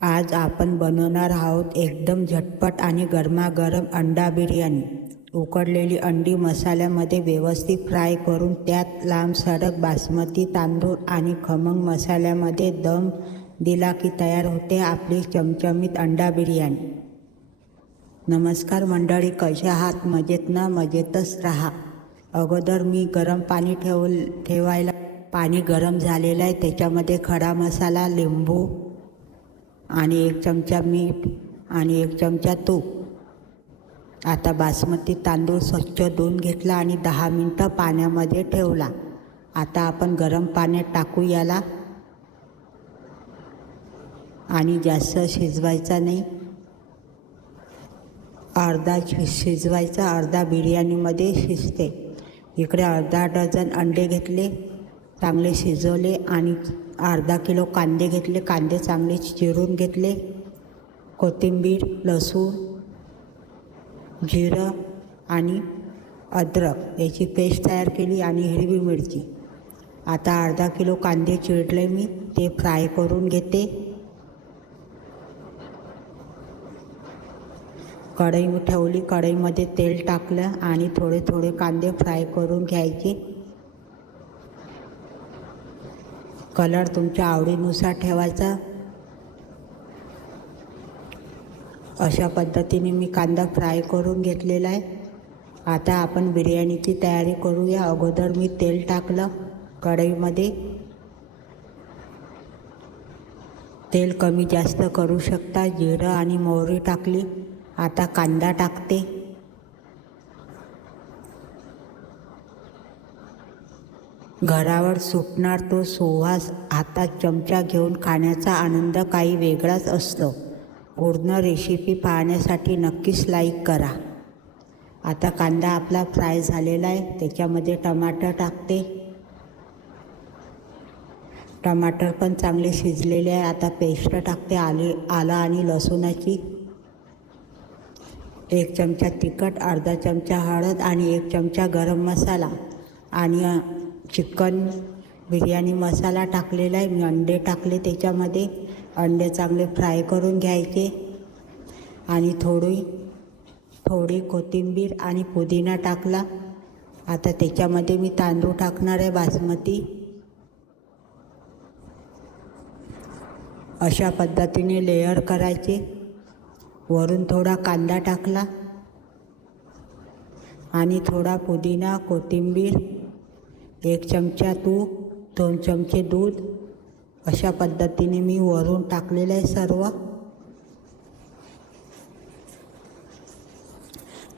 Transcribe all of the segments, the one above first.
आज आपण बनवणार आहोत एकदम झटपट आणि गरमागरम अंडा बिर्याणी। उकडलेली अंडी मसाल्यामध्ये व्यवस्थित फ्राय करून त्यात लांबसडक बासमती तांदूळ आणि खमंग मसाल्यामध्ये दम दिला की तयार होते आपली चमचमीत अंडा बिर्याणी। नमस्कार मंडळी, कशा आहात? मजेत ना? मजेतच राहा। अगोदर मी गरम पाणी ठेवायला पाणी गरम झालेलं आहे। त्याच्यामध्ये खडा मसाला, लिंबू आणि 1 चमचा मीठ आणि 1 चमचा तूप। आता बासमती तांदूळ स्वच्छ धुवून घेतला आणि 10 मिनिटं पाण्यामध्ये ठेवला। आता आपण गरम पाण्यात टाकू याला आणि जास्त शिजवायचा नाही, अर्धा शिजवायचा, अर्धा बिर्याणीमध्ये शिजते। इकडे अर्धा डझन अंडे घेतले, चांगले शिजवले आणि अर्धा किलो कांदे घेतले, कांदे चांगले चिरून घेतले। कोथिंबीर, लसूण, जिरं आणि अद्रक याची पेस्ट तयार केली आणि हिरवी मिरची। आता अर्धा किलो कांदे चिरले मी, ते फ्राय करून घेते। कढई ठेवली, कढईमध्ये तेल टाकलं आणि थोडे थोडे कांदे फ्राय करून घ्यायचे। कलर तुमच्या आवडीनुसार ठेवायचा। अशा पद्धतीने मी कांदा फ्राय करून घेतलेला आहे। आता आपण बिर्याणीची तयारी करूया। अगोदर मी तेल टाकलं कढईमध्ये, तेल कमी जास्त करू शकता। जिरं आणि मोहरी टाकली। आता कांदा टाकते। घरावर सुटणार तो सुवास हातात चमचा घेऊन खाण्याचा आनंद काही वेगळाच असतो। पूर्ण रेसिपी पाहण्यासाठी नक्कीच लाईक करा। आता कांदा आपला फ्राय झालेला आहे, त्याच्यामध्ये टमाटर टाकते। टमाटर पण चांगले शिजलेले आहे। आता पेस्ट टाकते आलं आणि लसूणाची। 1 चमचा तिखट, अर्धा चमचा हळद आणि 1 चमचा गरम मसाला आणि चिकन बिर्याणी मसाला टाकलेला आहे। मी अंडे टाकले त्याच्यामध्ये। अंडे चांगले फ्राय करून घ्यायचे आणि थोडी कोथिंबीर आणि पुदिना टाकला। आता त्याच्यामध्ये मी तांदूळ टाकणार आहे बासमती। अशा पद्धतीने लेयर करायचे। वरून थोडा कांदा टाकला आणि थोडा पुदिना, कोथिंबीर, 1 चमचा तूप, 2 चमचे दूध, अशा पद्धतीने मी वरून टाकलेलं आहे सर्व।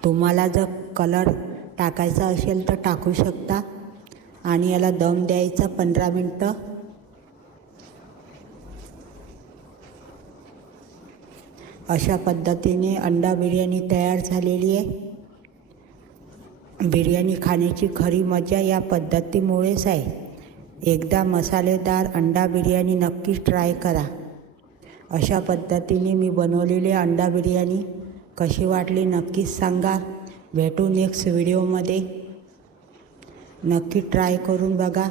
तुम्हाला जर कलर टाकायचा असेल तर टाकू शकता आणि याला दम द्यायचा 15 मिनिटं। अशा पद्धतीने अंडा बिर्याणी तयार झालेली आहे। बिर्याणी खाण्याची खरी मजा या पद्धतीमुळेच आहे। एकदा मसालेदार अंडा बिर्याणी नक्कीच ट्राय करा। अशा पद्धतीने मी बनवलेली अंडा बिर्याणी कशी वाटली नक्कीच सांगा। भेटू नेक्स्ट व्हिडिओमध्ये। नक्की ट्राय करून बघा।